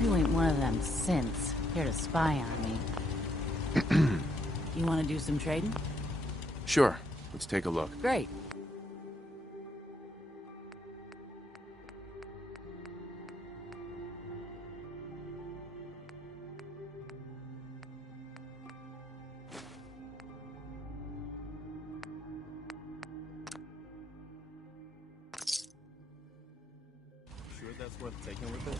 You ain't one of them synths here to spy on me. You want to do some trading? Sure. Let's take a look. Great. Sure that's worth taking with it?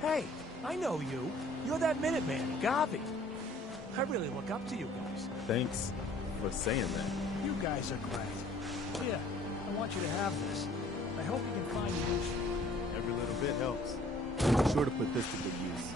Hey, I know you. You're that Minuteman, Gavi. I really look up to you guys. Thanks for saying that. You guys are great. Here, I want you to have this. I hope you can find use. Every little bit helps. I'm sure to put this to good use.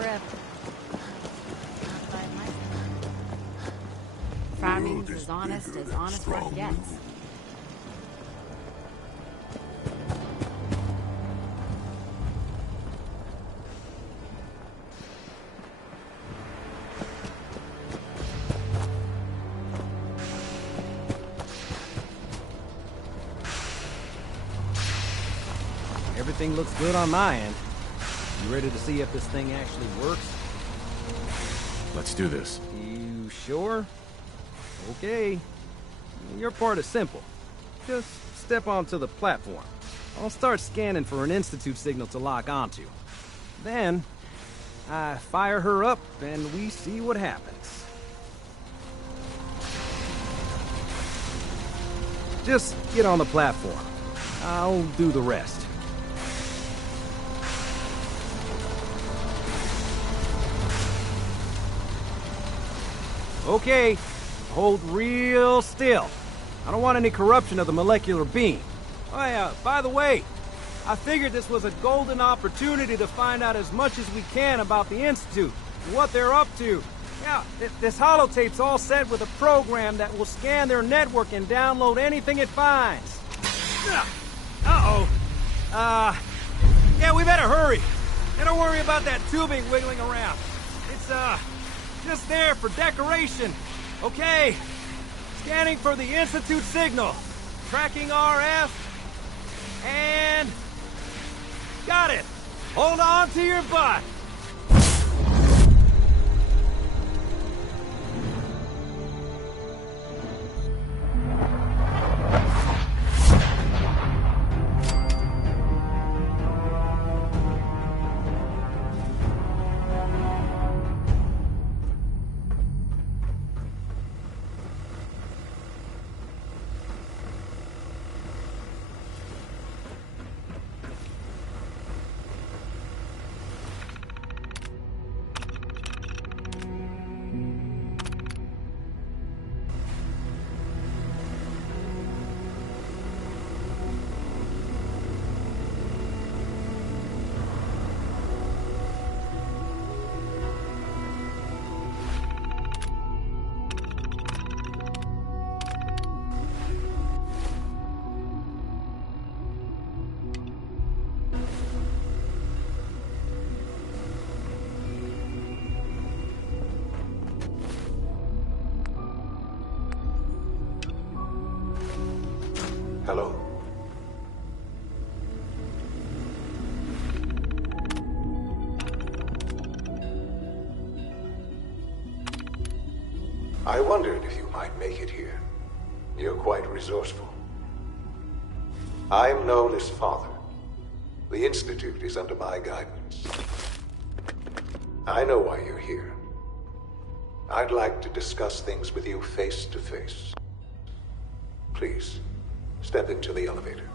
forever. Not by my side. Farming's as honest work gets. Everything looks good on my end. You ready to see if this thing actually works? Let's do this. You sure? Okay. Your part is simple. Just step onto the platform. I'll start scanning for an Institute signal to lock onto. Then, I fire her up and we see what happens. Just get on the platform. I'll do the rest. Okay, hold real still. I don't want any corruption of the molecular beam. Oh yeah, by the way, I figured this was a golden opportunity to find out as much as we can about the Institute, what they're up to. Yeah, this holotape's all set with a program that will scan their network and download anything it finds. Uh-oh. Yeah, we better hurry. And don't worry about that tubing wiggling around. It's, just there for decoration. Okay. Scanning for the Institute signal. Tracking RF. And... got it. Hold on to your butt. Hello. I wondered if you might make it here. You're quite resourceful. I'm known as Father. The Institute is under my guidance. I know why you're here. I'd like to discuss things with you face to face. Please. Step into the elevator.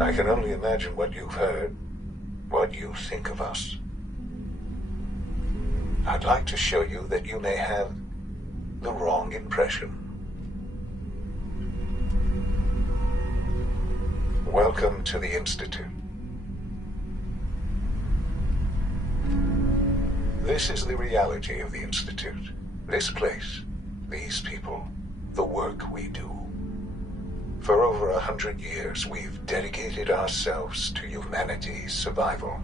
I can only imagine what you've heard, what you think of us. I'd like to show you that you may have the wrong impression. Welcome to the Institute. This is the reality of the Institute. This place, these people, the work we do. For over 100 years, we've dedicated ourselves to humanity's survival.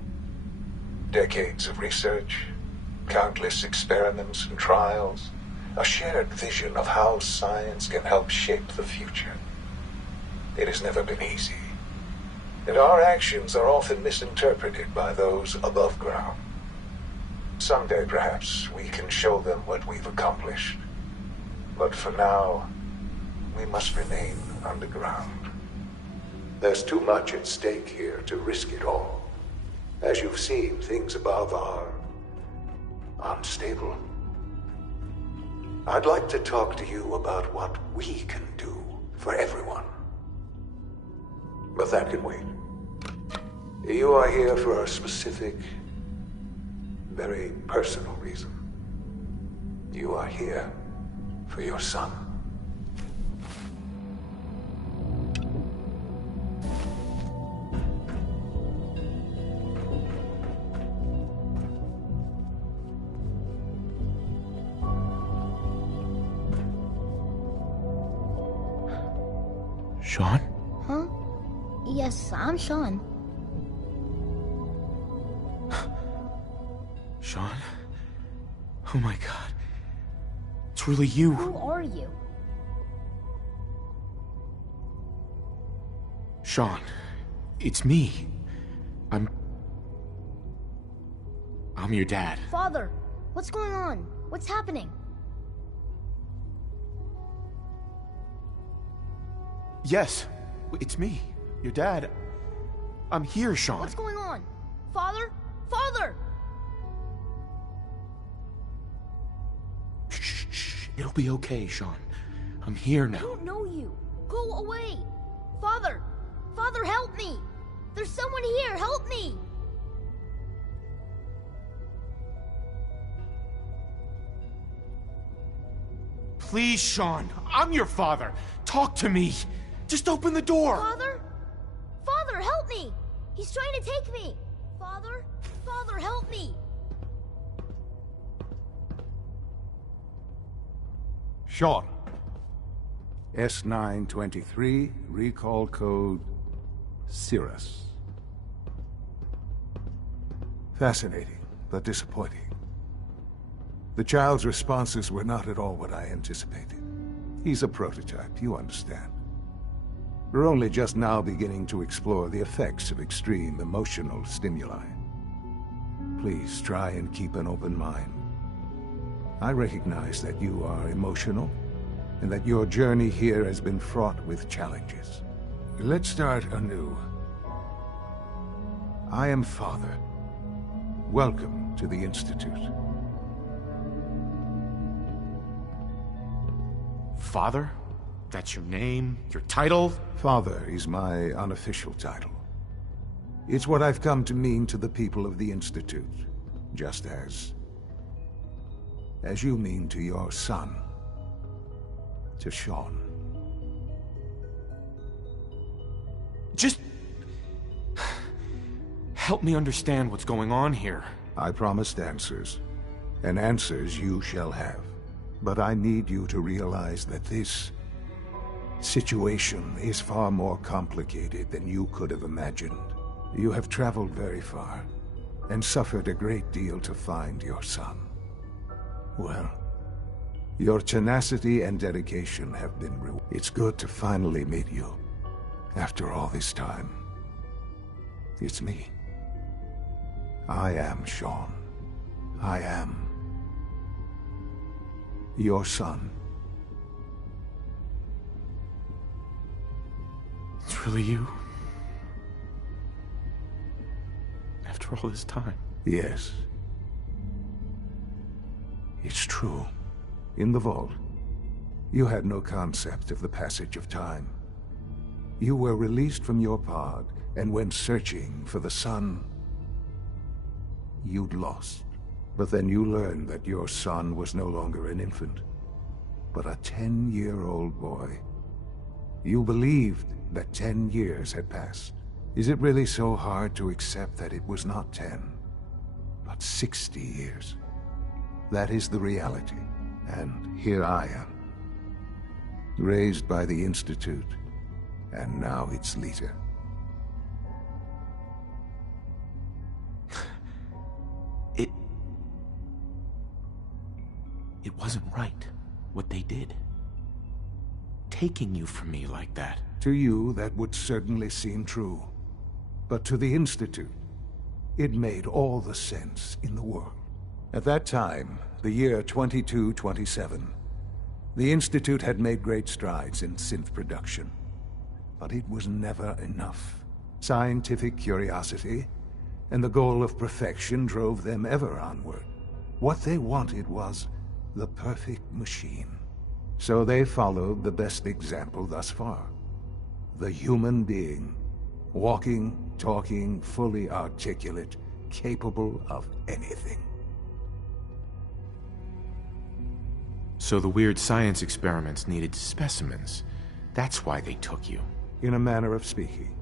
Decades of research, countless experiments and trials, a shared vision of how science can help shape the future. It has never been easy, and our actions are often misinterpreted by those above ground. Someday, perhaps, we can show them what we've accomplished. But for now, we must remain underground. There's too much at stake here to risk it all. As you've seen, things above are unstable. I'd like to talk to you about what we can do for everyone. But that can wait. You are here for a specific, very personal reason. You are here for your son. Sean? Huh? Yes, I'm Sean. Sean? Oh my god. It's really you. Who are you? Sean, it's me. I'm your dad. Father, what's going on? What's happening? Yes, it's me. Your dad. I'm here, Sean. What's going on? Father? Father! Shh. It'll be okay, Sean. I'm here I now. don't know you. Go away. Father! Father, help me! There's someone here. Help me! Please, Sean. I'm your father. Talk to me. Just open the door. Father? Father, help me! He's trying to take me! Father? Father, help me! Sean. S923, recall code Cirrus. Fascinating, but disappointing. The child's responses were not at all what I anticipated. He's a prototype, you understand. We're only just now beginning to explore the effects of extreme emotional stimuli. Please try and keep an open mind. I recognize that you are emotional, and that your journey here has been fraught with challenges. Let's start anew. I am Father. Welcome to the Institute. Father? That's your name? Your title? Father is my unofficial title. It's what I've come to mean to the people of the Institute, just as you mean to your son, to Sean. Just help me understand what's going on here. I promised answers, and answers you shall have. But I need you to realize that this situation is far more complicated than you could have imagined. You have traveled very far, and suffered a great deal to find your son. Well, your tenacity and dedication have been rewarded. It's good to finally meet you, after all this time. It's me. I am Sean. I am your son. It's really you? After all this time? Yes. It's true. In the vault, you had no concept of the passage of time. You were released from your pod and went searching for the son you'd lost. But then you learned that your son was no longer an infant, but a 10-year-old boy. You believed that 10 years had passed. Is it really so hard to accept that it was not 10, but 60 years? That is the reality, and here I am. Raised by the Institute, and now its leader. It wasn't right, what they did. Taking you from me like that. To you, that would certainly seem true. But to the Institute, it made all the sense in the world. At that time, the year 2227, the Institute had made great strides in synth production. But it was never enough. Scientific curiosity and the goal of perfection drove them ever onward. What they wanted was the perfect machine. So they followed the best example thus far. The human being. Walking, talking, fully articulate, capable of anything. So the weird science experiments needed specimens. That's why they took you. In a manner of speaking,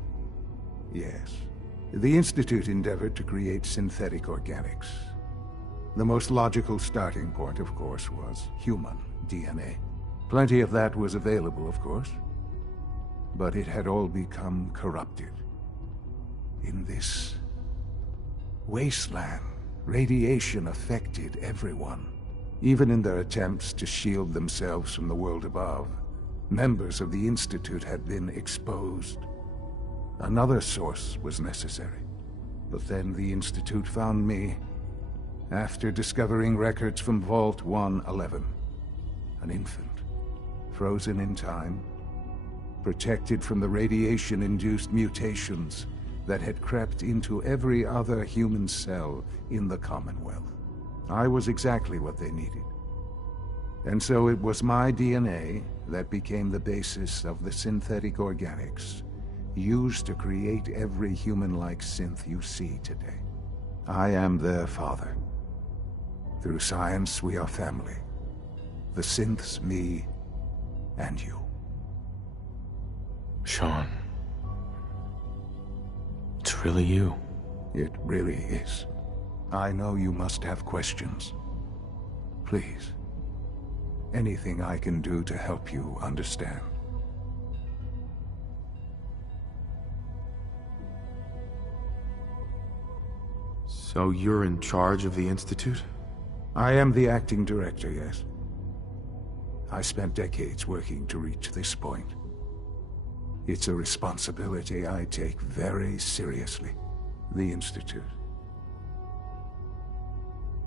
yes. The Institute endeavored to create synthetic organics. The most logical starting point, of course, was human DNA. Plenty of that was available, of course. But it had all become corrupted. In this wasteland, radiation affected everyone. Even in their attempts to shield themselves from the world above, members of the Institute had been exposed. Another source was necessary. But then the Institute found me after discovering records from Vault 111. An infant, frozen in time, protected from the radiation-induced mutations that had crept into every other human cell in the Commonwealth. I was exactly what they needed. And so it was my DNA that became the basis of the synthetic organics used to create every human-like synth you see today. I am their father. Through science, we are family. The synths, me, and you. Sean. It's really you. It really is. I know you must have questions. Please. Anything I can do to help you understand. So you're in charge of the Institute? I am the acting director, yes. I spent decades working to reach this point. It's a responsibility I take very seriously. The Institute.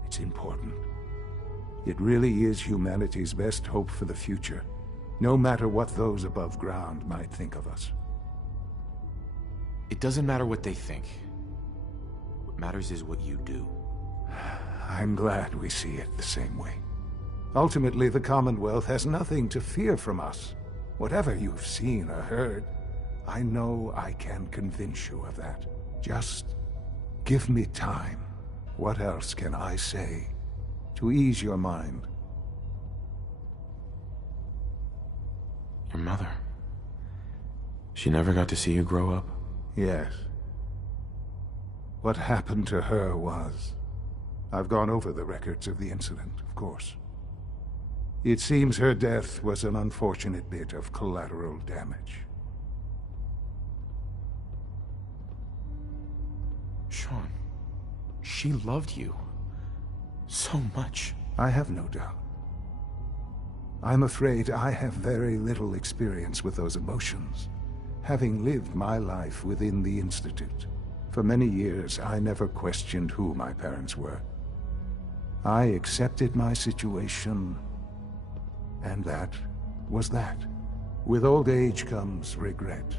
It's important. It really is humanity's best hope for the future, no matter what those above ground might think of us. It doesn't matter what they think. What matters is what you do. I'm glad we see it the same way. Ultimately, the Commonwealth has nothing to fear from us. Whatever you've seen or heard, I know I can convince you of that. Just give me time. What else can I say to ease your mind? Your mother. She never got to see you grow up? Yes. What happened to her was... I've gone over the records of the incident, of course. It seems her death was an unfortunate bit of collateral damage. Sean, she loved you. So much. I have no doubt. I'm afraid I have very little experience with those emotions, having lived my life within the Institute. For many years, I never questioned who my parents were. I accepted my situation, and that was that. With old age comes regret.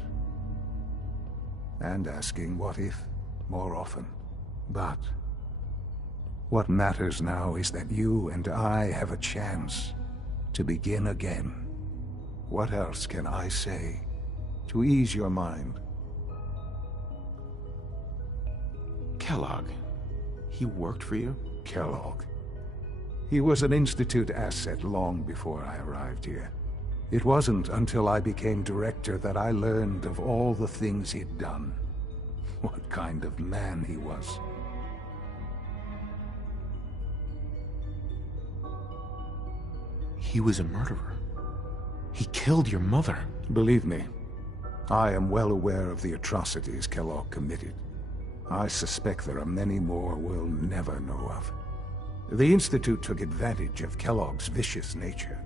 And asking what if more often. But what matters now is that you and I have a chance to begin again. What else can I say to ease your mind. Kellogg. He worked for you? Kellogg. He was an Institute asset long before I arrived here. It wasn't until I became director that I learned of all the things he'd done. What kind of man he was. He was a murderer. He killed your mother. Believe me, I am well aware of the atrocities Kellogg committed. I suspect there are many more we'll never know of. The Institute took advantage of Kellogg's vicious nature.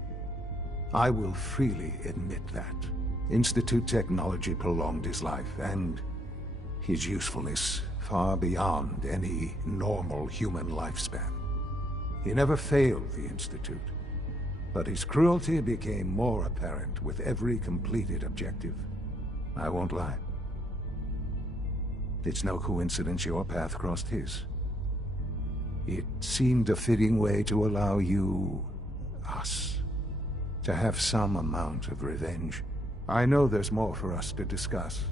I will freely admit that. Institute technology prolonged his life, and his usefulness far beyond any normal human lifespan. He never failed the Institute, but his cruelty became more apparent with every completed objective. I won't lie. It's no coincidence your path crossed his. It seemed a fitting way to allow you, us, to have some amount of revenge. I know there's more for us to discuss,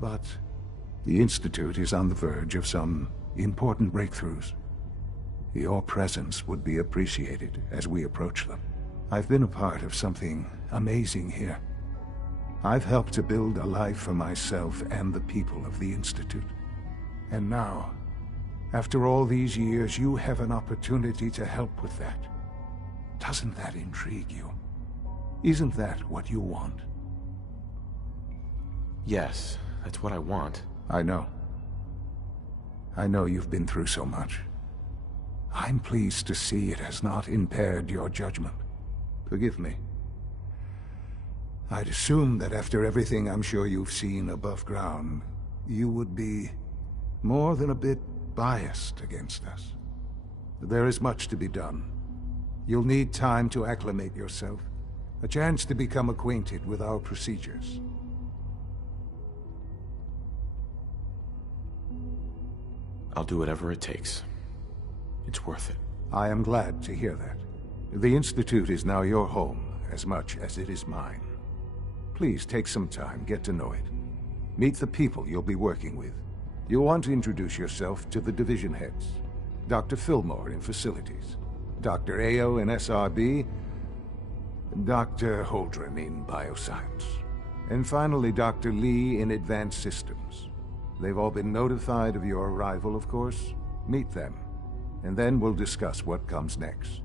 but the Institute is on the verge of some important breakthroughs. Your presence would be appreciated as we approach them. I've been a part of something amazing here. I've helped to build a life for myself and the people of the Institute. And now, after all these years, you have an opportunity to help with that. Doesn't that intrigue you? Isn't that what you want? Yes, that's what I want. I know. I know you've been through so much. I'm pleased to see it has not impaired your judgment. Forgive me. I'd assumed that after everything I'm sure you've seen above ground, you would be more than a bit biased against us. There is much to be done. You'll need time to acclimate yourself, a chance to become acquainted with our procedures. I'll do whatever it takes. It's worth it. I am glad to hear that. The Institute is now your home as much as it is mine. Please take some time, get to know it. Meet the people you'll be working with. You'll want to introduce yourself to the division heads. Dr. Fillmore in Facilities, Dr. Ayo in SRB, Dr. Holdren in Bioscience, and finally Dr. Lee in Advanced Systems. They've all been notified of your arrival, of course. Meet them, and then we'll discuss what comes next.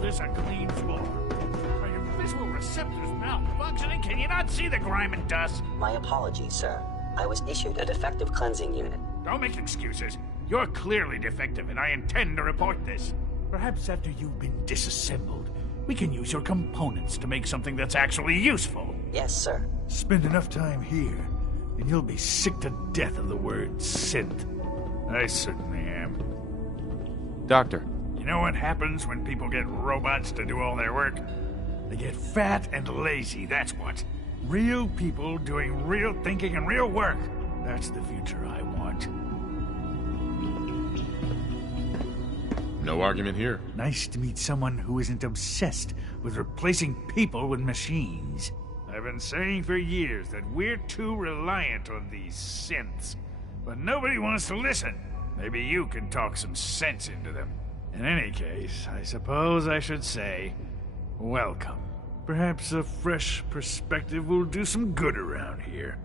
This a clean floor. Are your visual receptors malfunctioning? Can you not see the grime and dust? My apologies, sir. I was issued a defective cleansing unit. Don't make excuses. You're clearly defective, and I intend to report this. Perhaps after you've been disassembled, we can use your components to make something that's actually useful. Yes, sir. Spend enough time here, and you'll be sick to death of the word synth. I certainly am. Doctor. You know what happens when people get robots to do all their work? They get fat and lazy, that's what. Real people doing real thinking and real work. That's the future I want. No argument here. Nice to meet someone who isn't obsessed with replacing people with machines. I've been saying for years that we're too reliant on these synths. But nobody wants to listen. Maybe you can talk some sense into them. In any case, I suppose I should say, welcome. Perhaps a fresh perspective will do some good around here.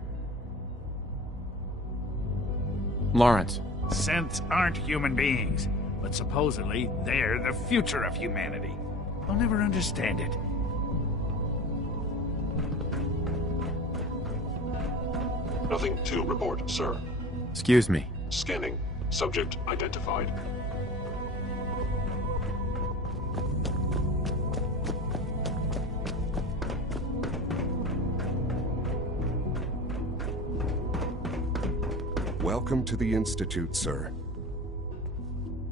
Lawrence. Synths aren't human beings, but supposedly they're the future of humanity. I'll never understand it. Nothing to report, sir. Excuse me. Scanning. Subject identified. Welcome to the Institute, sir.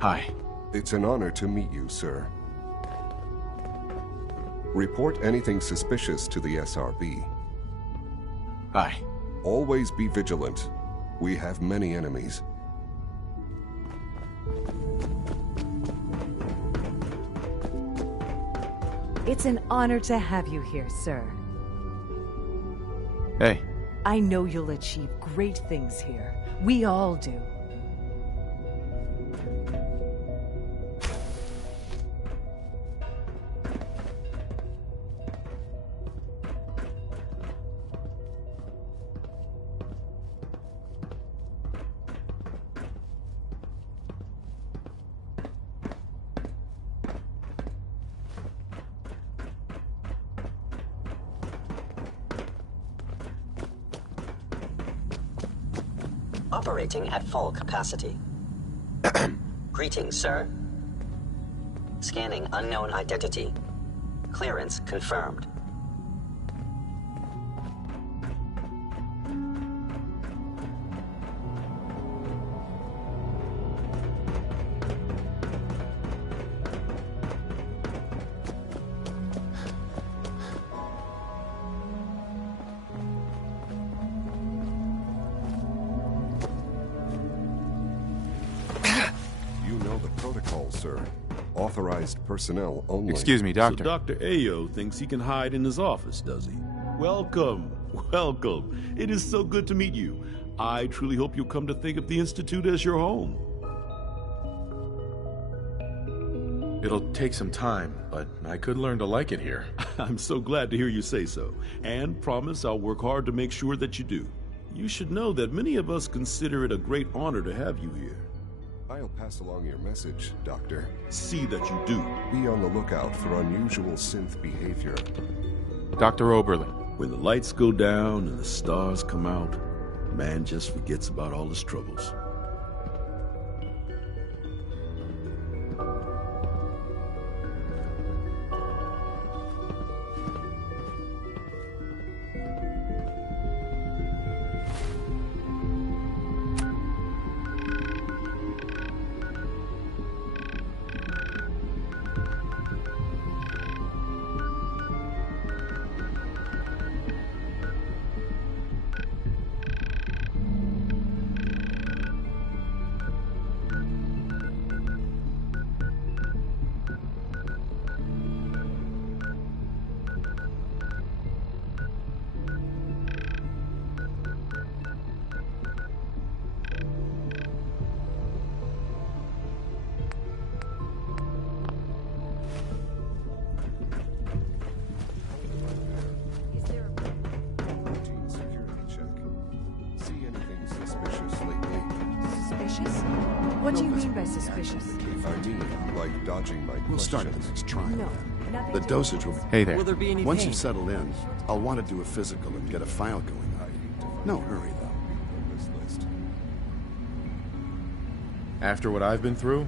Hi. It's an honor to meet you, sir. Report anything suspicious to the SRB. Hi. Always be vigilant. We have many enemies. It's an honor to have you here, sir. Hey. I know you'll achieve great things here. We all do. Operating at full capacity. Greetings, sir. Scanning unknown identity. Clearance confirmed. Sir. Authorized personnel only. Excuse me, Doctor. So Dr. Ayo thinks he can hide in his office, does he? Welcome. Welcome. It is so good to meet you. I truly hope you'll come to think of the Institute as your home. It'll take some time, but I could learn to like it here. I'm so glad to hear you say so, and promise I'll work hard to make sure that you do. You should know that many of us consider it a great honor to have you here. I'll pass along your message, Doctor. See that you do. Be on the lookout for unusual synth behavior. Dr. Oberlin. When the lights go down and the stars come out, man just forgets about all his troubles. Suspicious? What do you mean by suspicious? I mean, like dodging my We'll start at the questions. next trial. No, nothing The to- dosage will be... Hey there. Will there be any Once pain? you've settled in, I'll want to do a physical and get a file going on. No hurry, though. After what I've been through,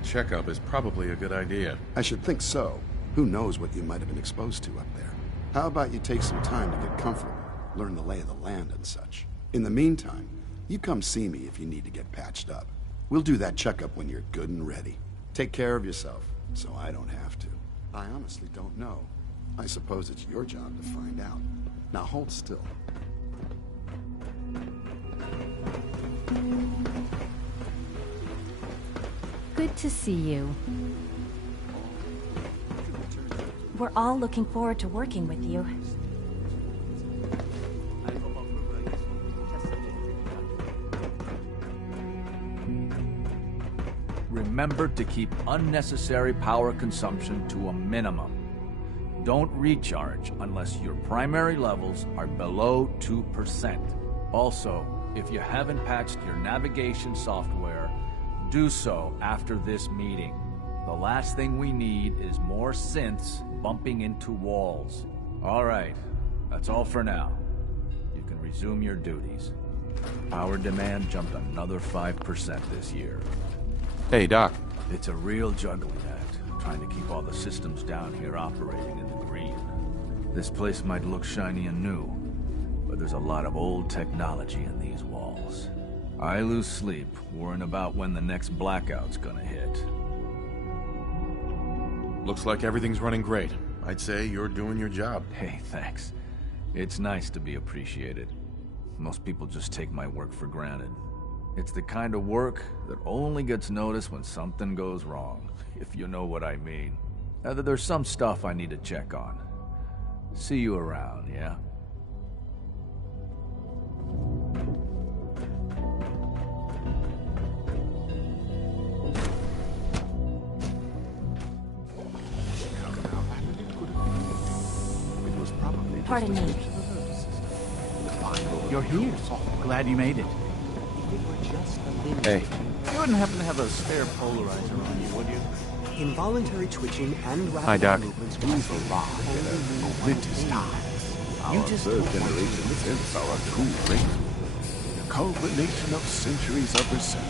a checkup is probably a good idea. I should think so. Who knows what you might have been exposed to up there. How about you take some time to get comfortable, learn the lay of the land and such. In the meantime, you come see me if you need to get patched up. We'll do that checkup when you're good and ready. Take care of yourself, so I don't have to. I honestly don't know. I suppose it's your job to find out. Now hold still. Good to see you. We're all looking forward to working with you. Remember to keep unnecessary power consumption to a minimum. Don't recharge unless your primary levels are below 2%. Also, if you haven't patched your navigation software, do so after this meeting. The last thing we need is more synths bumping into walls. All right, that's all for now. You can resume your duties. Power demand jumped another 5% this year. Hey, Doc. It's a real juggling act, trying to keep all the systems down here operating in the green. This place might look shiny and new, but there's a lot of old technology in these walls. I lose sleep worrying about when the next blackout's gonna hit. Looks like everything's running great. I'd say you're doing your job. Hey, thanks. It's nice to be appreciated. Most people just take my work for granted. It's the kind of work that only gets noticed when something goes wrong, if you know what I mean. There's some stuff I need to check on. See you around, yeah? Pardon me. You're here. Glad you made it. Hey. You wouldn't happen to have a spare polarizer on you, would you? Involuntary twitching and rapid Hi, Doc. movements move a lot. Momentous times. Our third-generation synths are a true breakthrough. The culmination of centuries of research.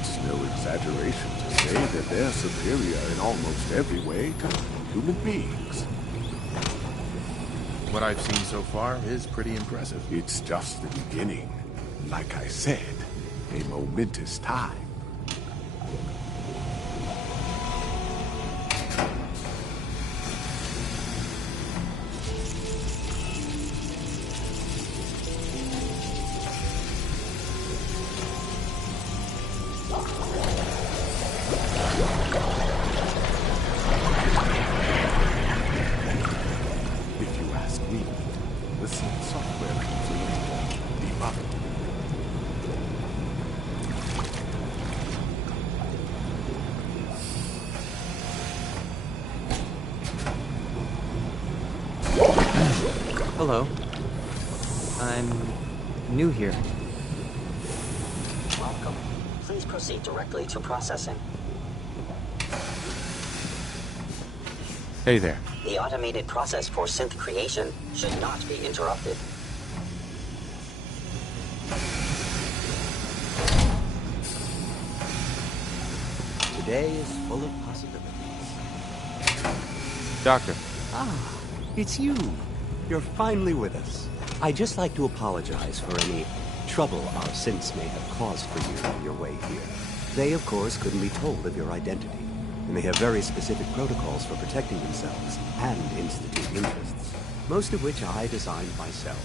It's no exaggeration to say that they're superior in almost every way to human beings. What I've seen so far is pretty impressive. It's just the beginning. Like I said, a momentous time. Hello. I'm new here. Welcome. Please proceed directly to processing. Hey there. The automated process for synth creation should not be interrupted. Today is full of possibilities. Doctor. Ah, it's you. You're finally with us. I'd just like to apologize for any trouble our synths may have caused for you on your way here. They, of course, couldn't be told of your identity, and they have very specific protocols for protecting themselves and Institute interests, most of which I designed myself.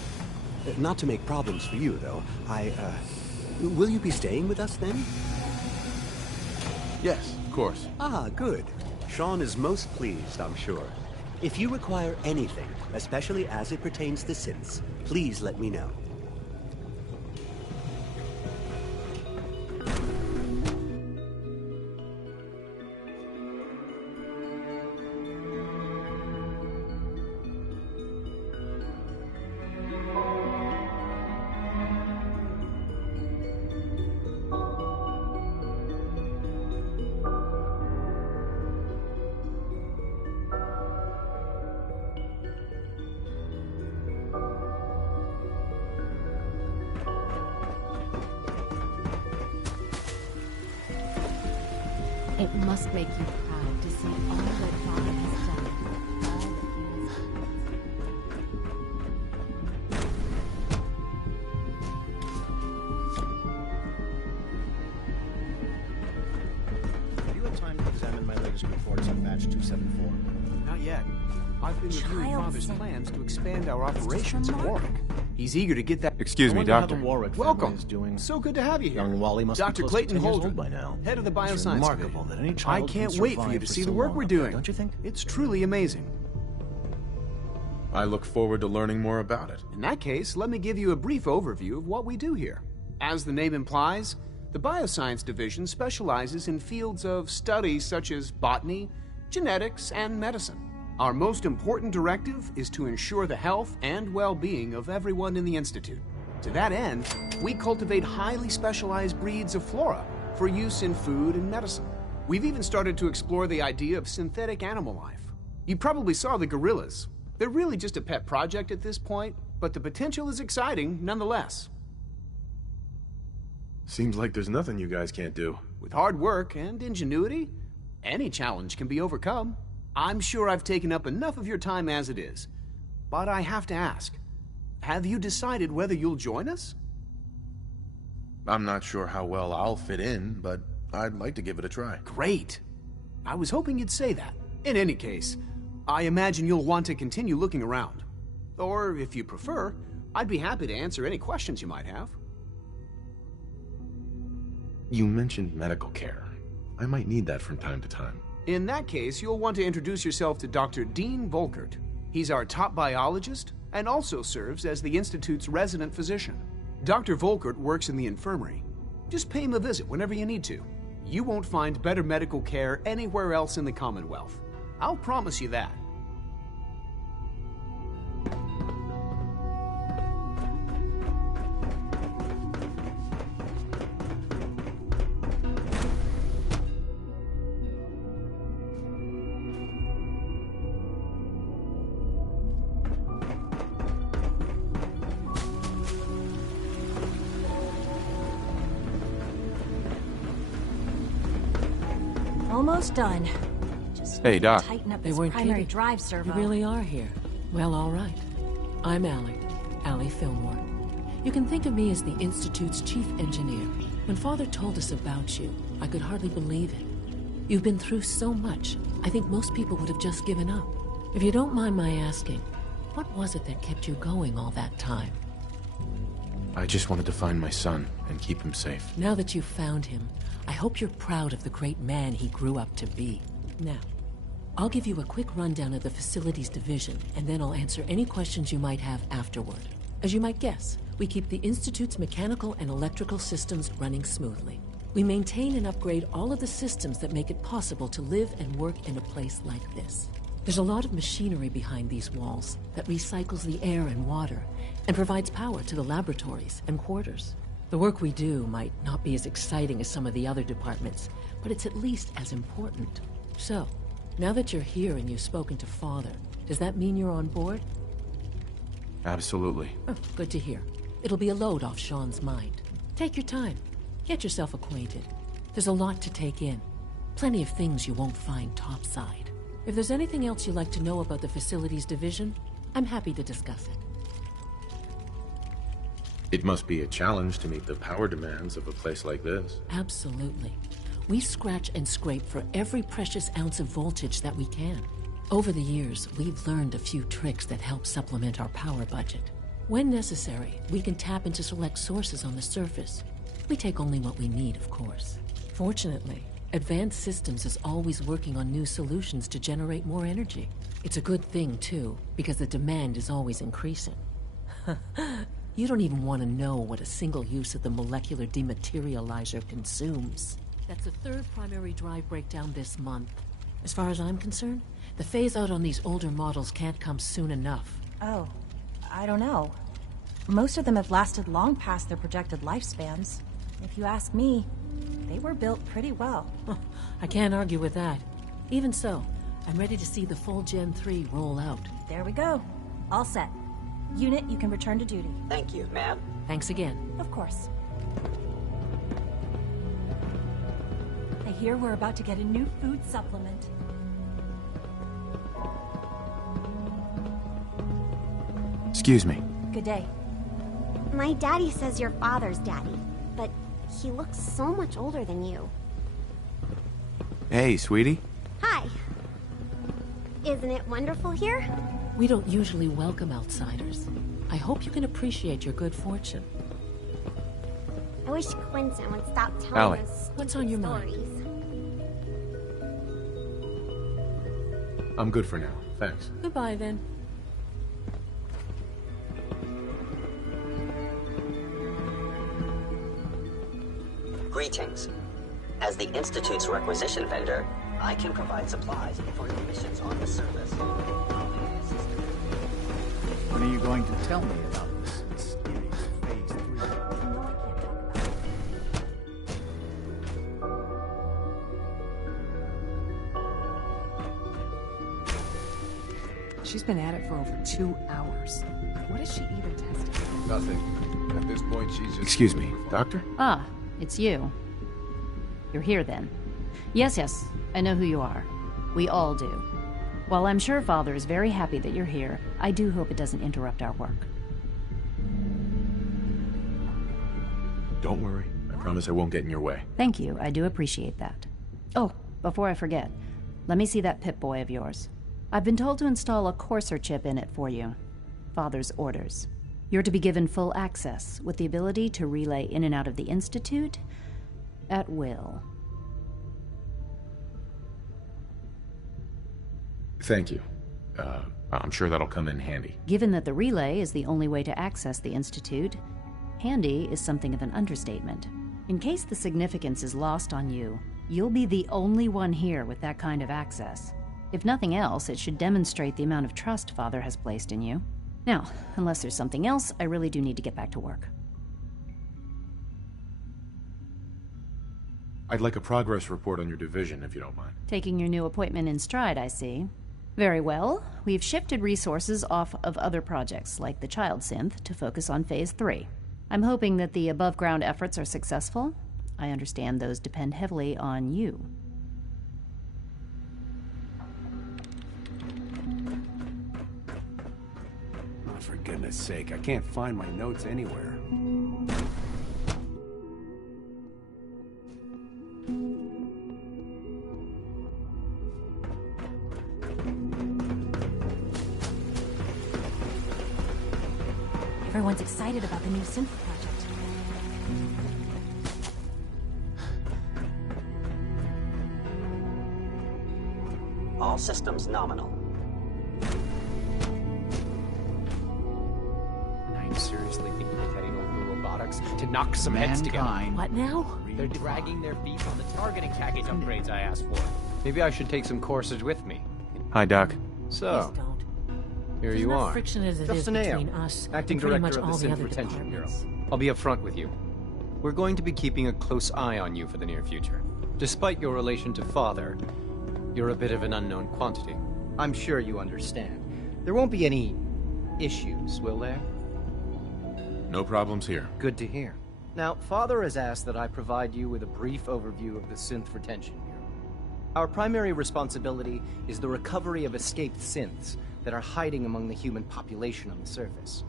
Not to make problems for you, though. Will you be staying with us, then? Yes, of course. Ah, good. Sean is most pleased, I'm sure. If you require anything, especially as it pertains to synths, please let me know. It must make you proud to see all that Father has done. All that he has Have you had time to examine my latest reports on Batch 274? Not yet. I've been reviewing Father's plans to expand our operations in Warwick. He's eager to get that. Excuse I me, wonder how Doctor. the Warwick family Welcome. is doing. So good to have you here. Young Wally must Dr. be close Clayton to 10 years Holder, old by now. head of the It's Bioscience remarkable Division. that any I child can't can wait for you survive to for see so the work long we're up there, doing. don't you think? It's truly amazing. I look forward to learning more about it. In that case, let me give you a brief overview of what we do here. As the name implies, the Bioscience Division specializes in fields of study such as botany, genetics, and medicine. Our most important directive is to ensure the health and well-being of everyone in the Institute. To that end, we cultivate highly specialized breeds of flora for use in food and medicine. We've even started to explore the idea of synthetic animal life. You probably saw the gorillas. They're really just a pet project at this point, but the potential is exciting nonetheless. Seems like there's nothing you guys can't do. With hard work and ingenuity, any challenge can be overcome. I'm sure I've taken up enough of your time as it is, but I have to ask, have you decided whether you'll join us? I'm not sure how well I'll fit in, but I'd like to give it a try. Great. I was hoping you'd say that. In any case, I imagine you'll want to continue looking around. Or, if you prefer, I'd be happy to answer any questions you might have. You mentioned medical care. I might need that from time to time. In that case, you'll want to introduce yourself to Dr. Dean Volkert. He's our top biologist and also serves as the Institute's resident physician. Dr. Volkert works in the infirmary. Just pay him a visit whenever you need to. You won't find better medical care anywhere else in the Commonwealth. I'll promise you that. Almost done. Just Hey, Doc. tighten up They this weren't primary kidding. drive servo. You really are here. Well, all right. I'm Allie Fillmore. You can think of me as the Institute's chief engineer. When Father told us about you, I could hardly believe it. You've been through so much, I think most people would have just given up. If you don't mind my asking, what was it that kept you going all that time? I just wanted to find my son and keep him safe. Now that you've found him, I hope you're proud of the great man he grew up to be. Now, I'll give you a quick rundown of the Facilities Division, and then I'll answer any questions you might have afterward. As you might guess, we keep the Institute's mechanical and electrical systems running smoothly. We maintain and upgrade all of the systems that make it possible to live and work in a place like this. There's a lot of machinery behind these walls that recycles the air and water and provides power to the laboratories and quarters. The work we do might not be as exciting as some of the other departments, but it's at least as important. So, now that you're here and you've spoken to Father, does that mean you're on board? Absolutely. Oh, good to hear. It'll be a load off Sean's mind. Take your time. Get yourself acquainted. There's a lot to take in. Plenty of things you won't find topside. If there's anything else you'd like to know about the Facilities Division, I'm happy to discuss it. It must be a challenge to meet the power demands of a place like this. Absolutely. We scratch and scrape for every precious ounce of voltage that we can. Over the years, we've learned a few tricks that help supplement our power budget. When necessary, we can tap into select sources on the surface. We take only what we need, of course. Fortunately, Advanced Systems is always working on new solutions to generate more energy. It's a good thing, too, because the demand is always increasing. You don't even want to know what a single use of the molecular dematerializer consumes. That's the third primary drive breakdown this month. As far as I'm concerned, the phase-out on these older models can't come soon enough. Oh, I don't know. Most of them have lasted long past their projected lifespans. If you ask me, they were built pretty well. I can't argue with that. Even so, I'm ready to see the full Gen 3 roll out. There we go. All set. Unit, you can return to duty. Thank you, ma'am. Thanks again. Of course. I hear we're about to get a new food supplement. Excuse me. Good day. My daddy says your father's daddy, but he looks so much older than you. Hey, sweetie. Hi. Isn't it wonderful here? We don't usually welcome outsiders. I hope you can appreciate your good fortune. I wish Quentin would stop telling Allie. us What's on your stories. I'm good for now. Thanks. Goodbye, then. Greetings. As the Institute's requisition vendor, I can provide supplies for your missions on the service. When are you going to tell me about this mysterious Phase 3? She's been at it for over 2 hours. What is she even testing? Nothing. At this point, she's just... Excuse me, Doctor? Ah, it's you. You're here then. Yes, I know who you are. We all do. While I'm sure Father is very happy that you're here, I do hope it doesn't interrupt our work. Don't worry. I promise I won't get in your way. Thank you, I do appreciate that. Oh, before I forget, let me see that Pip-Boy of yours. I've been told to install a Courser chip in it for you. Father's orders. You're to be given full access, with the ability to relay in and out of the Institute at will. Thank you. I'm sure that'll come in handy. Given that the relay is the only way to access the Institute, handy is something of an understatement. In case the significance is lost on you, you'll be the only one here with that kind of access. If nothing else, it should demonstrate the amount of trust Father has placed in you. Now, unless there's something else, I really do need to get back to work. I'd like a progress report on your division, if you don't mind. Taking your new appointment in stride, I see. Very well. We've shifted resources off of other projects, like the Child Synth, to focus on Phase 3. I'm hoping that the above-ground efforts are successful. I understand those depend heavily on you. Oh, for goodness sake, I can't find my notes anywhere. Everyone's excited about the new synth project. All systems nominal. Now you seriously think you're heading over to robotics to knock some heads together? What now? They're dragging their feet on the targeting package upgrades I asked for. Maybe I should take some courses with me. Hi, Doc. So, Please don't. here There's you enough are. friction as it is Justin Ao, between us acting and pretty director much of all the the Synth other Retention Bureau. departments. I'll be upfront with you. We're going to be keeping a close eye on you for the near future. Despite your relation to Father, you're a bit of an unknown quantity. I'm sure you understand. There won't be any issues, will there? No problems here. Good to hear. Now, Father has asked that I provide you with a brief overview of the Synth Retention Bureau. Our primary responsibility is the recovery of escaped synths that are hiding among the human population on the surface.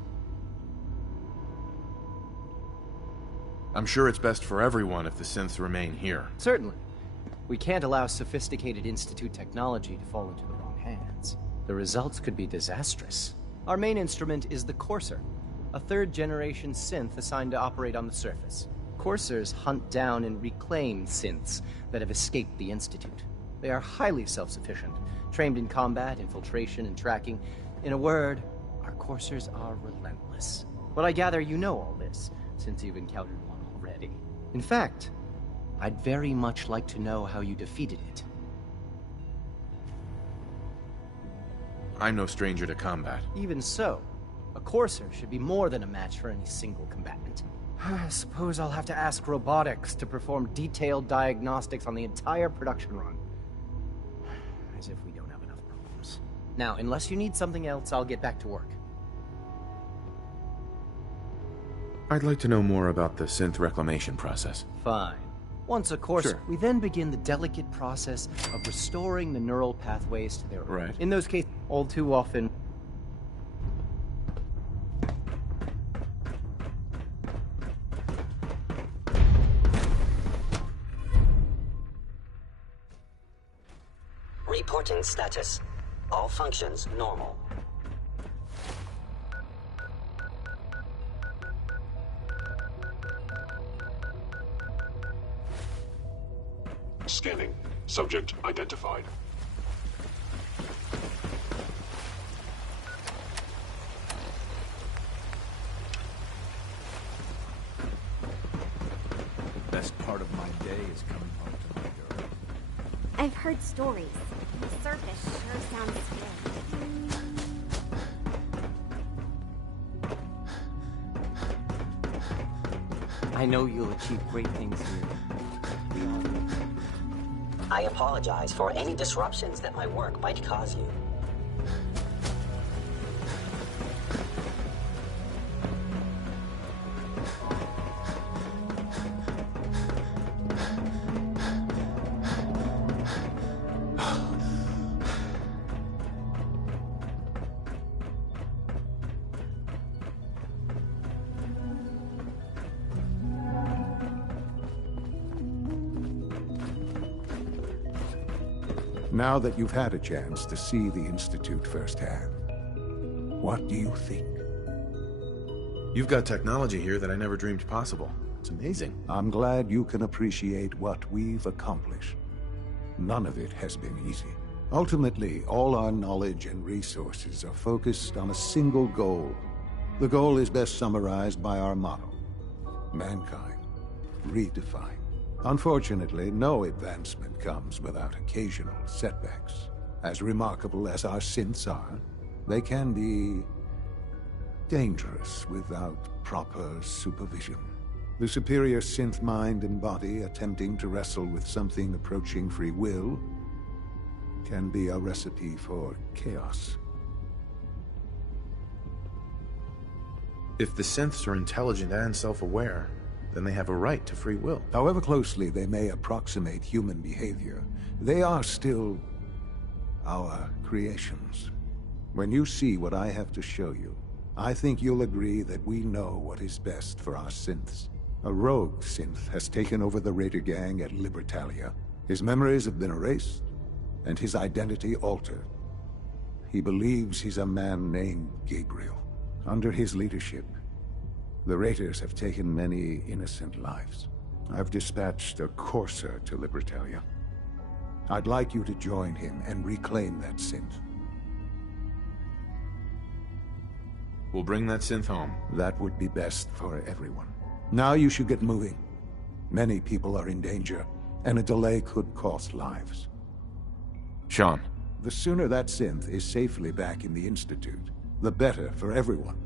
I'm sure it's best for everyone if the synths remain here. Certainly. We can't allow sophisticated Institute technology to fall into the wrong hands. The results could be disastrous. Our main instrument is the Courser, a third-generation synth assigned to operate on the surface. Coursers hunt down and reclaim synths that have escaped the Institute. They are highly self-sufficient, trained in combat, infiltration, and tracking. In a word, our Coursers are relentless. But I gather you know all this, since you've encountered one already. In fact, I'd very much like to know how you defeated it. I'm no stranger to combat. Even so, a Courser should be more than a match for any single combatant. I suppose I'll have to ask robotics to perform detailed diagnostics on the entire production run. As if we don't have enough problems. Now, unless you need something else, I'll get back to work. I'd like to know more about the synth reclamation process. Fine. Once a courser, Sure. we then begin the delicate process of restoring the neural pathways to their Right. In those cases, all too often, Reporting status. All functions normal. Scanning. Subject identified. The best part of my day is coming home to my girl. I've heard stories. The surface sure sounds scary. I know you'll achieve great things here. I apologize for any disruptions that my work might cause you. Now that you've had a chance to see the Institute firsthand, what do you think? You've got technology here that I never dreamed possible. It's amazing. I'm glad you can appreciate what we've accomplished. None of it has been easy. Ultimately, all our knowledge and resources are focused on a single goal. The goal is best summarized by our motto: mankind, redefined. Unfortunately, no advancement comes without occasional setbacks. As remarkable as our synths are, they can be dangerous without proper supervision. The superior synth mind and body attempting to wrestle with something approaching free will can be a recipe for chaos. If the synths are intelligent and self-aware, then they have a right to free will. However closely they may approximate human behavior, they are still our creations. When you see what I have to show you, I think you'll agree that we know what is best for our synths. A rogue synth has taken over the Raider gang at Libertalia. His memories have been erased, and his identity altered. He believes he's a man named Gabriel. Under his leadership, the Raiders have taken many innocent lives. I've dispatched a courser to Libertalia. I'd like you to join him and reclaim that synth. We'll bring that synth home. That would be best for everyone. Now you should get moving. Many people are in danger, and a delay could cost lives. Sean. The sooner that synth is safely back in the Institute, the better for everyone.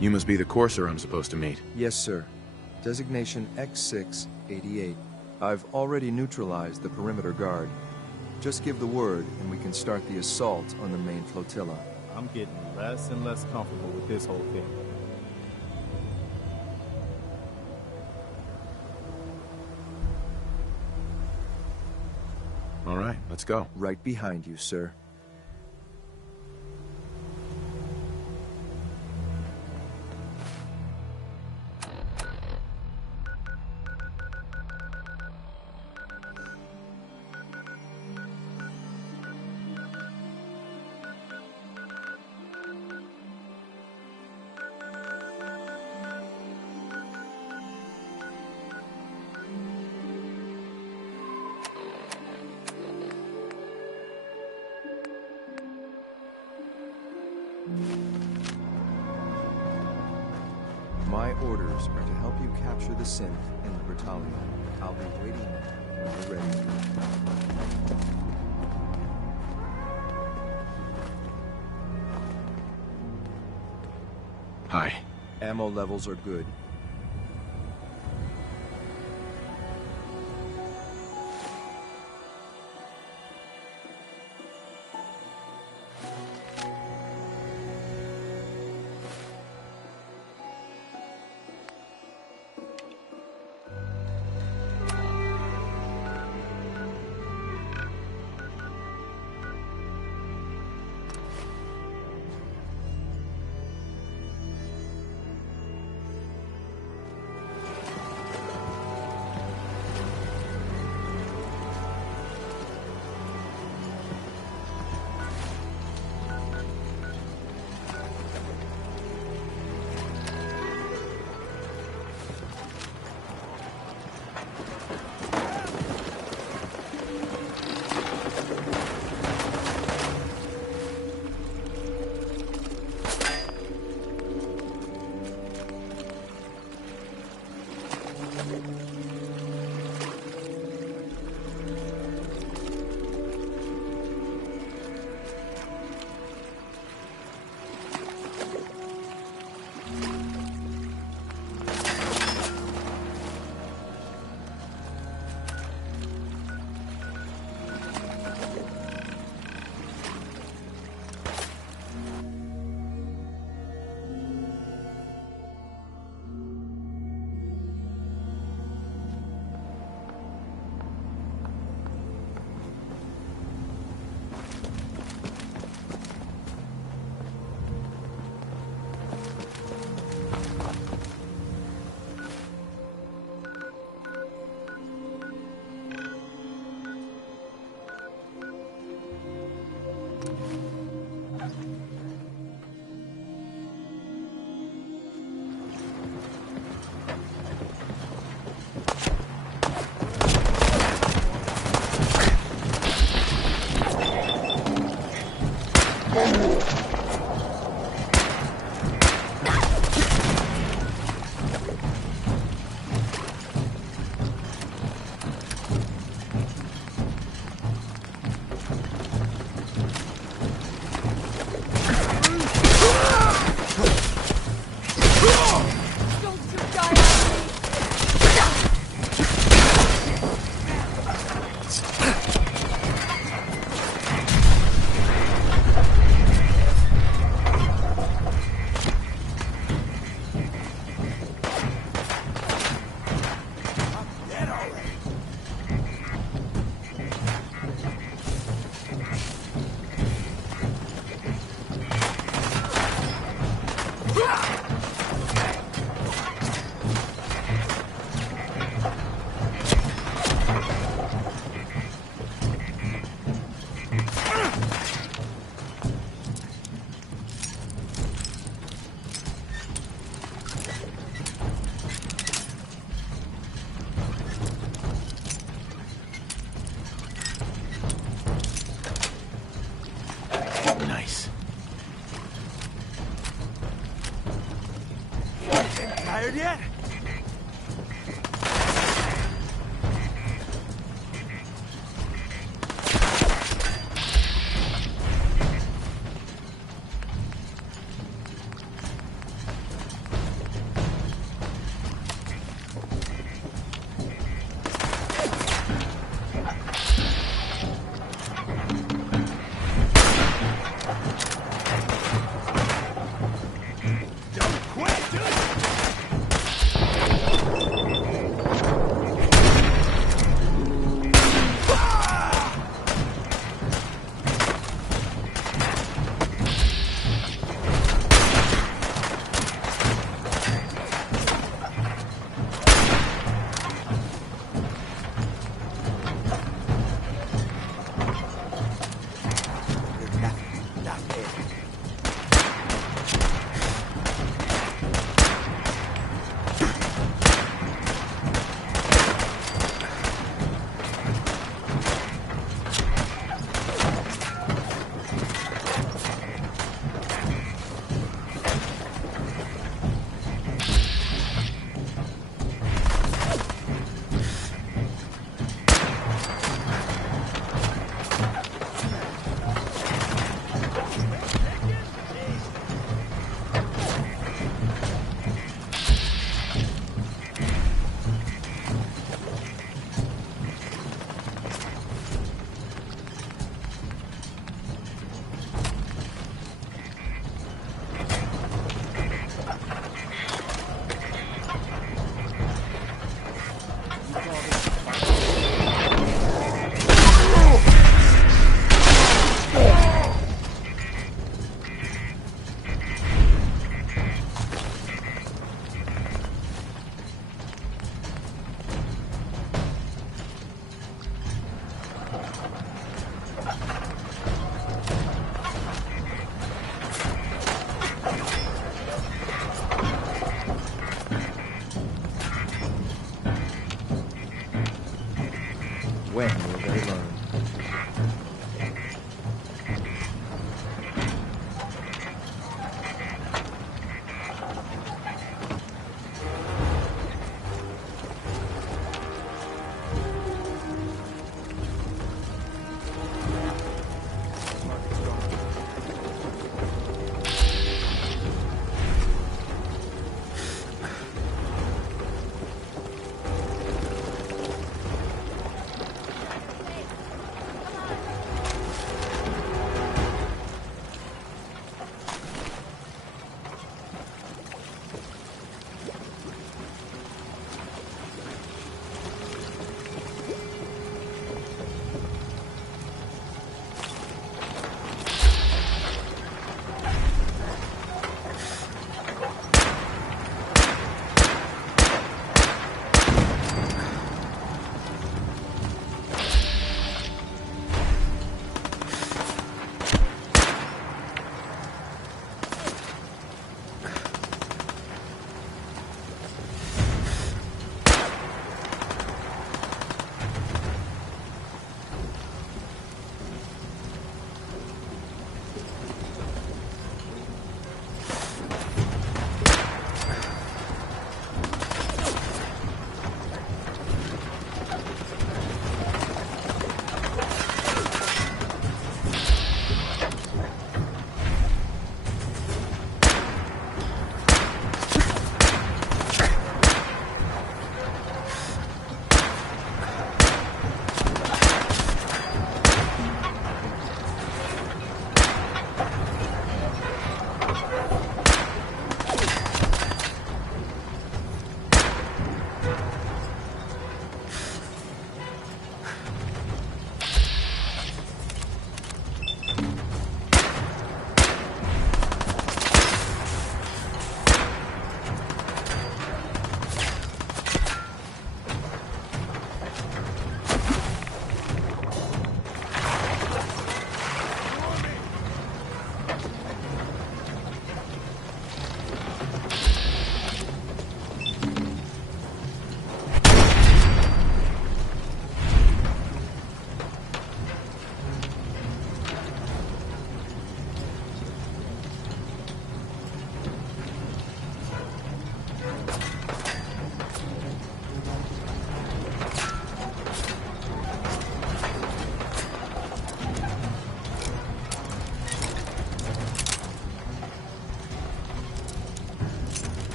You must be the courser I'm supposed to meet. Yes, sir. Designation X688. I've already neutralized the perimeter guard. Just give the word, and we can start the assault on the main flotilla. I'm getting less and less comfortable with this whole thing. All right, let's go. Right behind you, sir. My orders are to help you capture the synth and the battalion. I'll be waiting when you're ready. Hi. Ammo levels are good. Tired yet?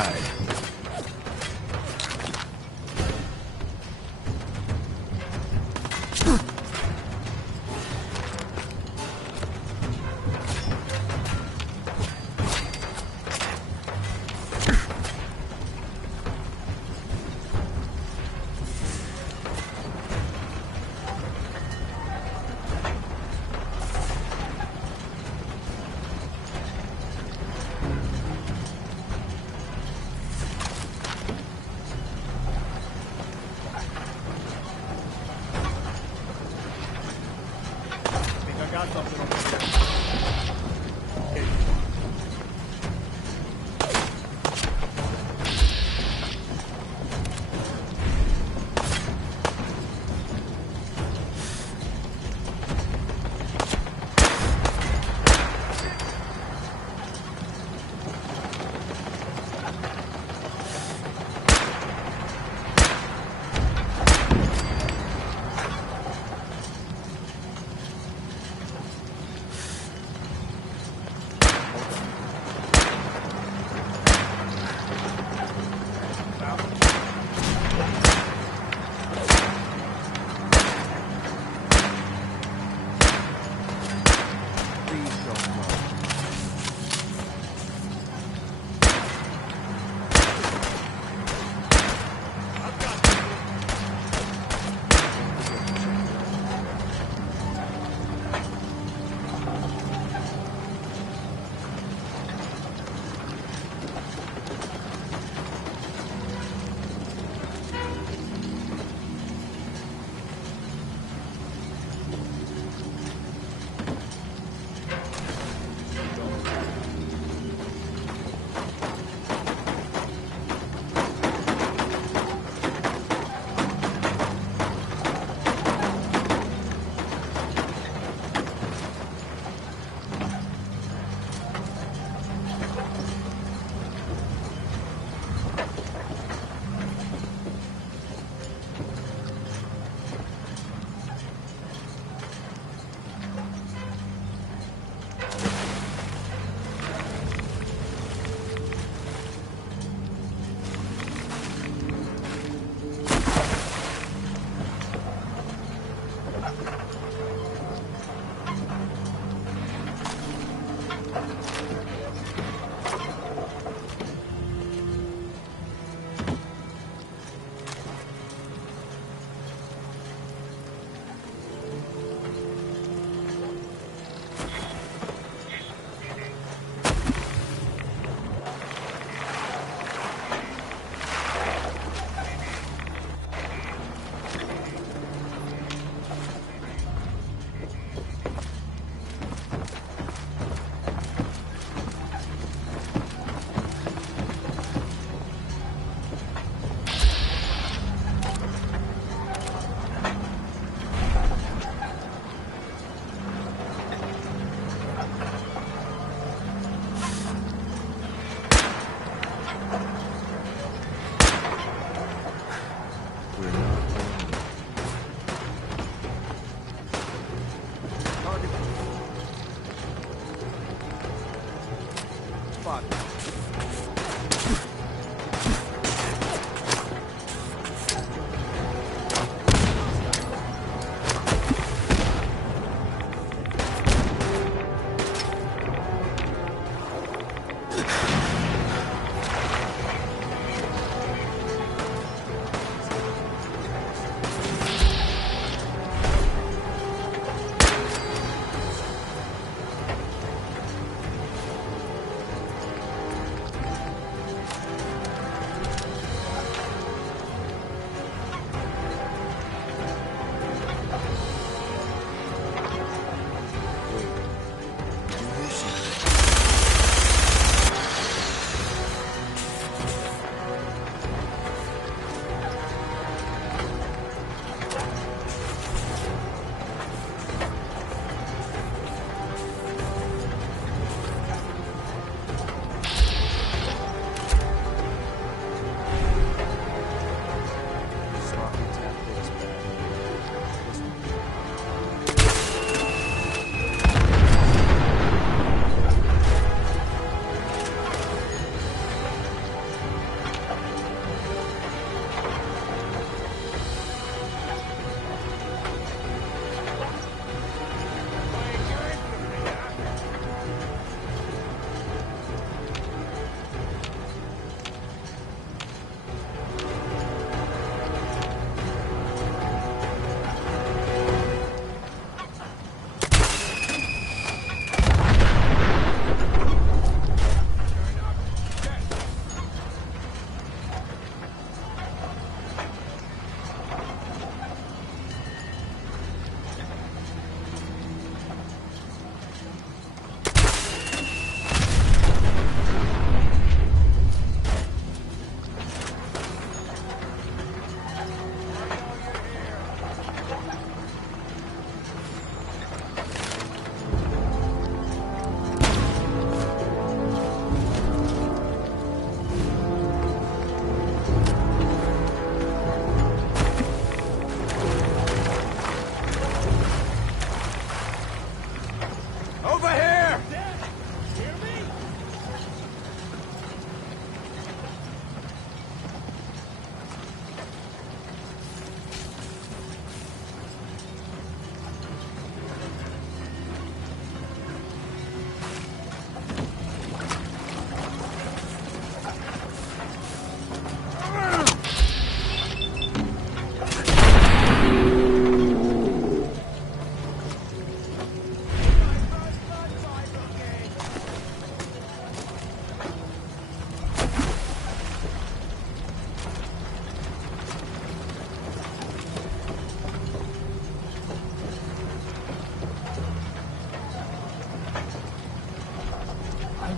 inside.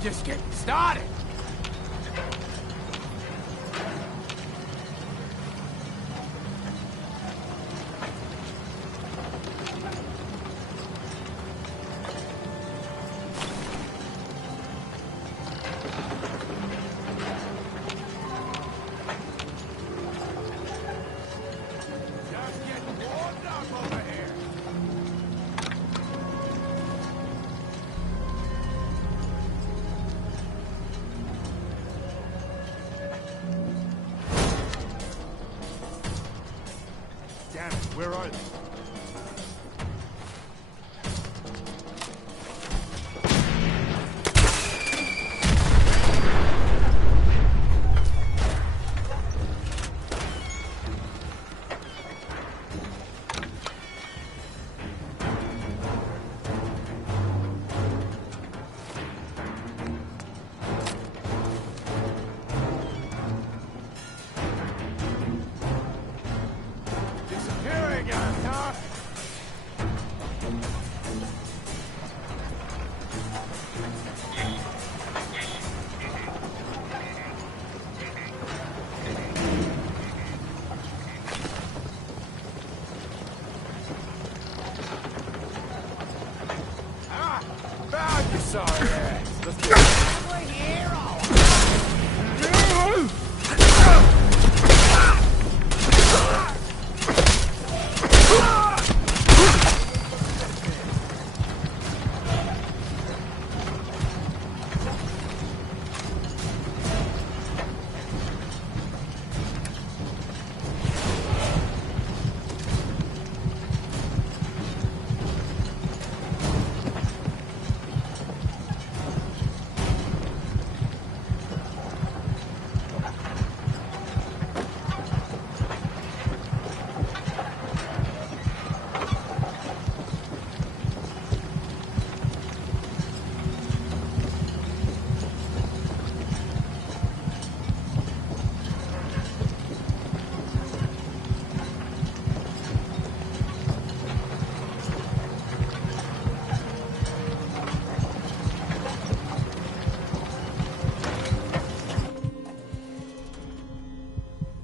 just getting started. Where are they? Sorry ass. Let's get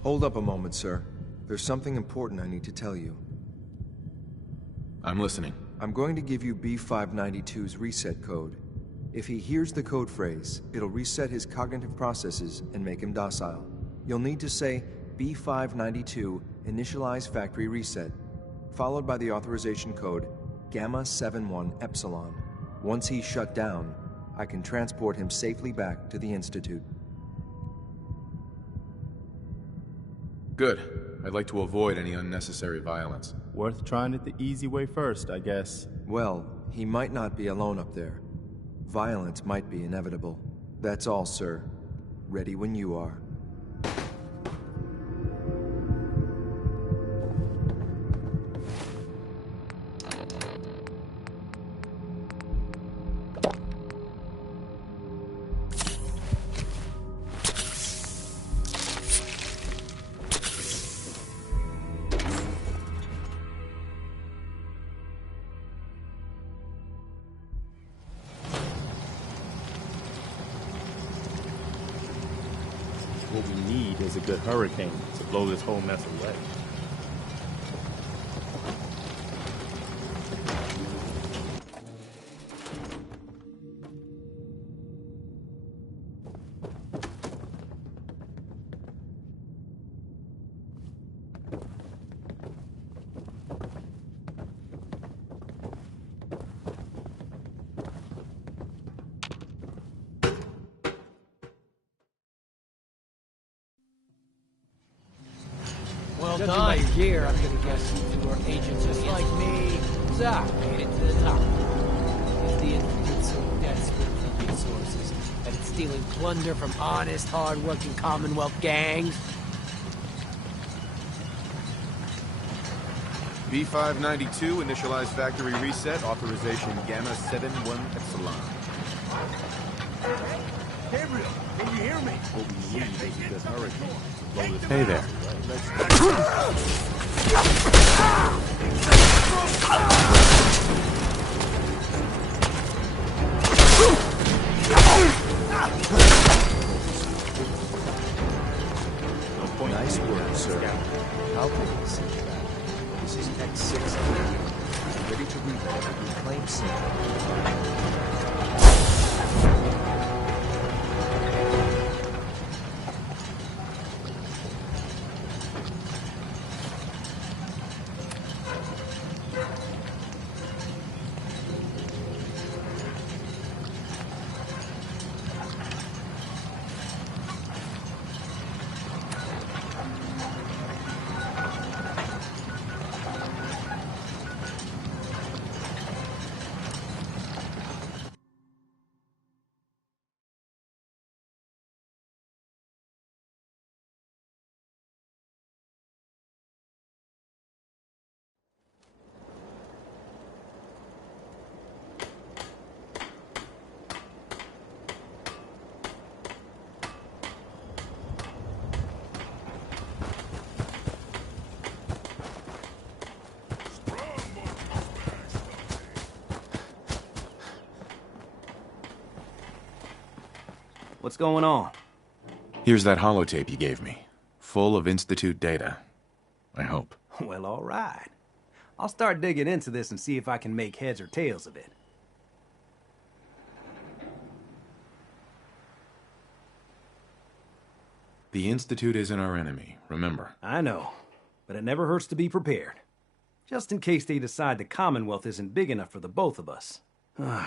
Hold up a moment, sir. There's something important I need to tell you. I'm listening. I'm going to give you B592's reset code. If he hears the code phrase, it'll reset his cognitive processes and make him docile. You'll need to say B592 initialize factory reset, followed by the authorization code Gamma 71 Epsilon. Once he's shut down, I can transport him safely back to the Institute. Good. I'd like to avoid any unnecessary violence. Worth trying it the easy way first, I guess. Well, he might not be alone up there. Violence might be inevitable. That's all, sir. Ready when you are. What we need is a good hurricane to blow this whole mess away. Well done. By your gear, I'm gonna guess you two are agents just like me. So, made it to the top. Is the Institute so desperate for resources that it's stealing plunder from honest, hard-working Commonwealth gangs? B592, initialize factory reset, authorization Gamma 71 Epsilon. Gabriel, can you hear me? What we need is a good hurricane to blow this Hey there. send you back. This is X6. Ready to reload and reclaim signal. What's going on? Here's that holotape you gave me. Full of Institute data. I hope. Well, all right. I'll start digging into this and see if I can make heads or tails of it. The Institute isn't our enemy, remember. I know, but it never hurts to be prepared. Just in case they decide the Commonwealth isn't big enough for the both of us.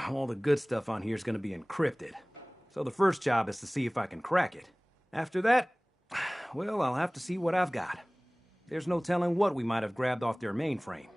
All the good stuff on here is going to be encrypted. So the first job is to see if I can crack it. After that, well, I'll have to see what I've got. There's no telling what we might have grabbed off their mainframe.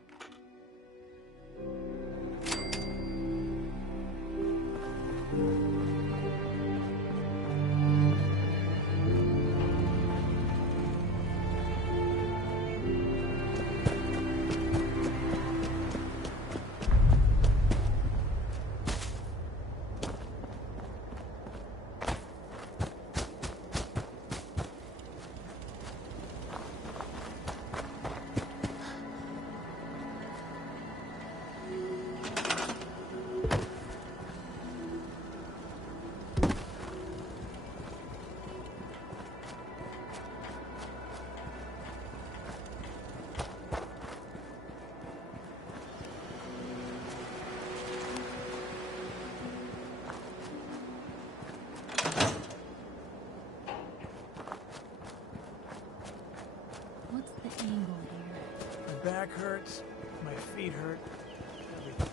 What's the angle here? My back hurts, my feet hurt, everything.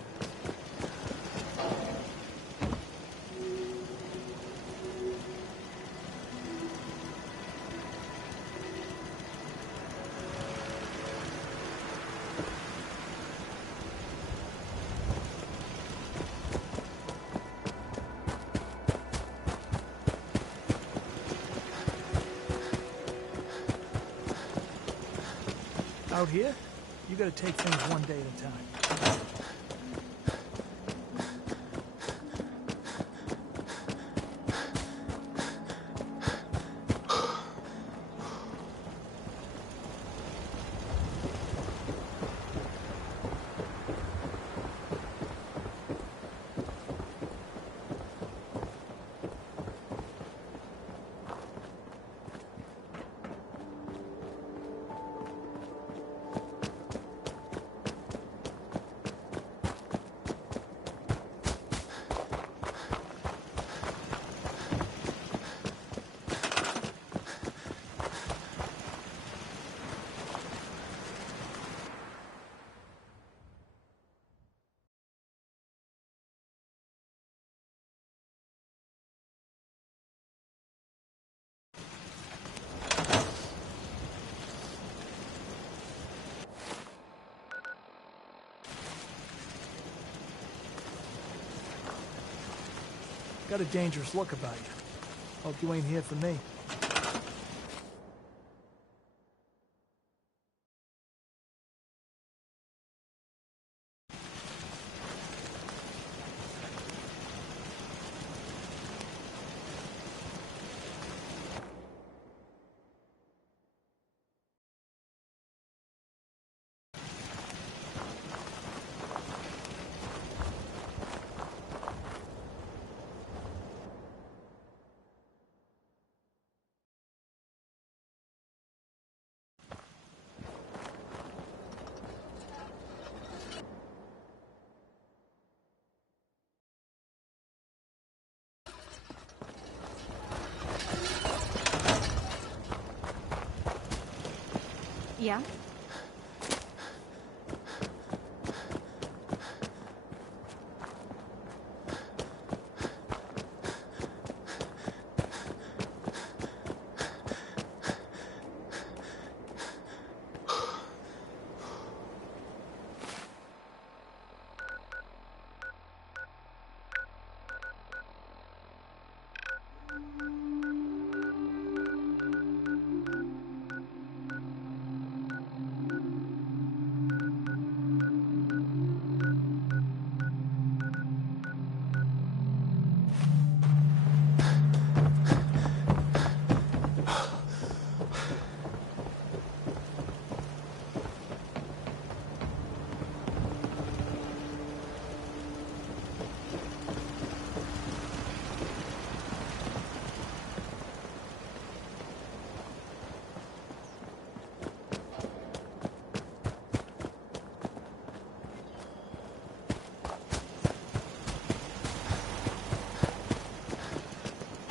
Out here, you gotta take things one day at a time. Got a dangerous look about you. Hope you ain't here for me. Yeah?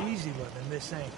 Easy living, this ain't.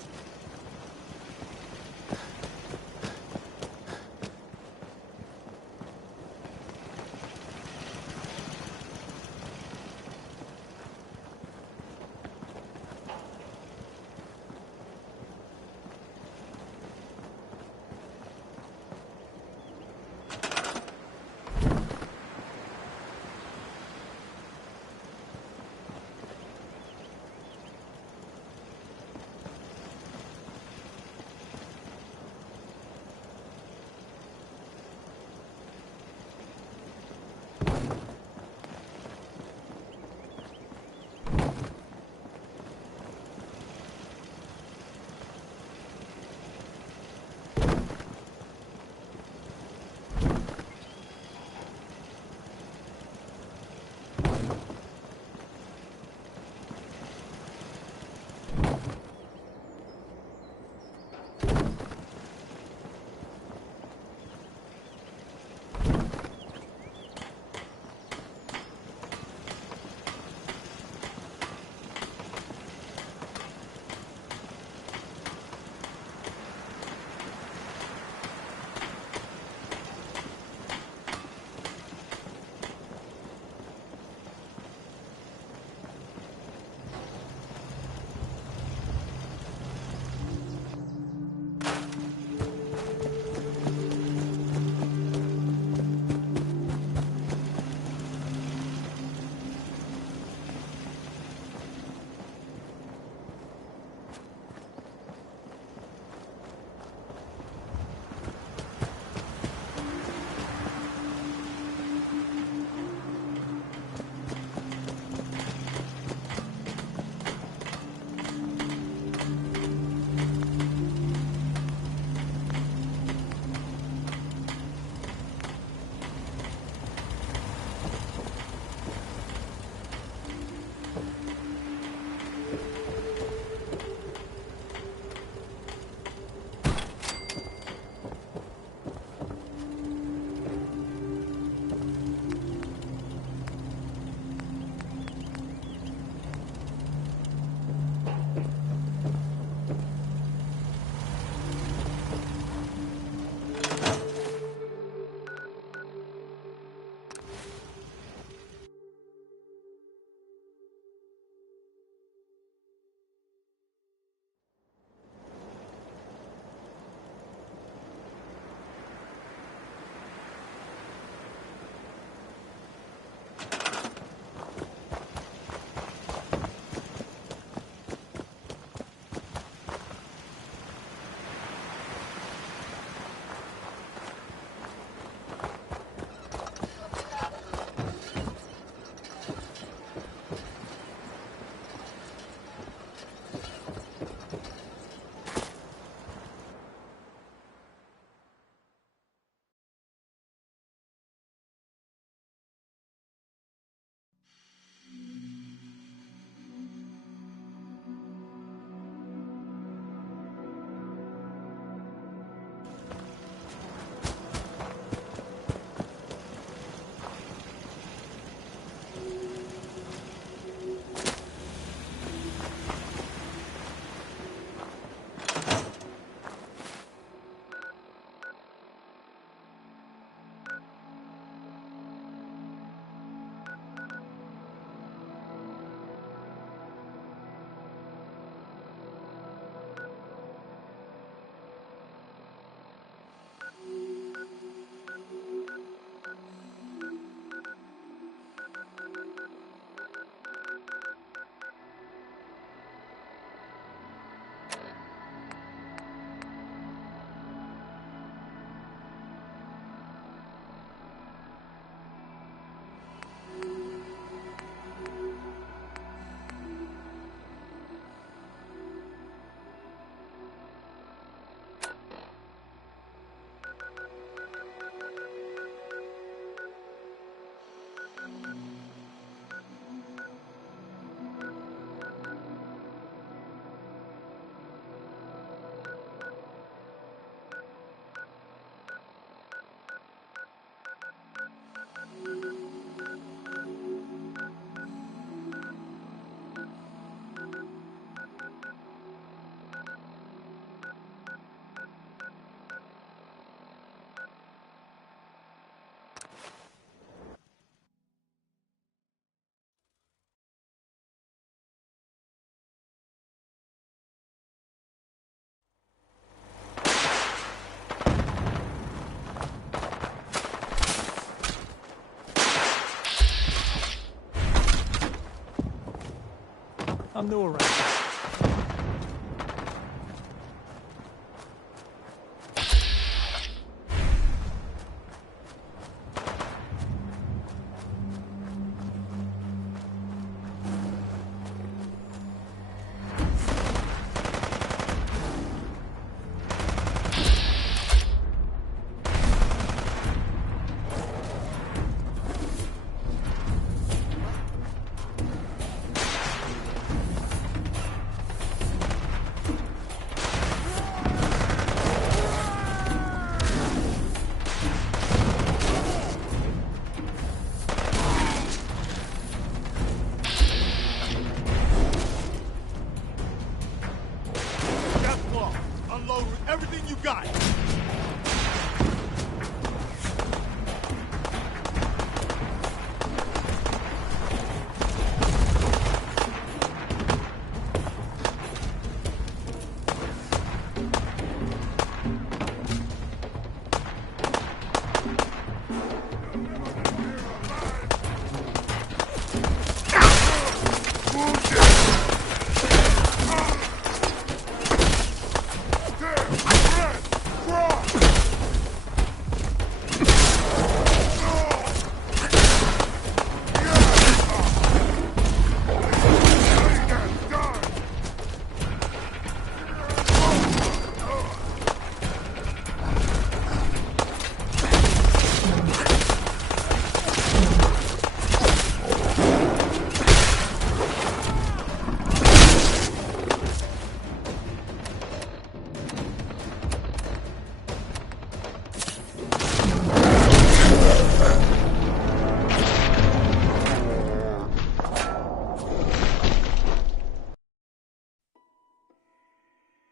I'm new around.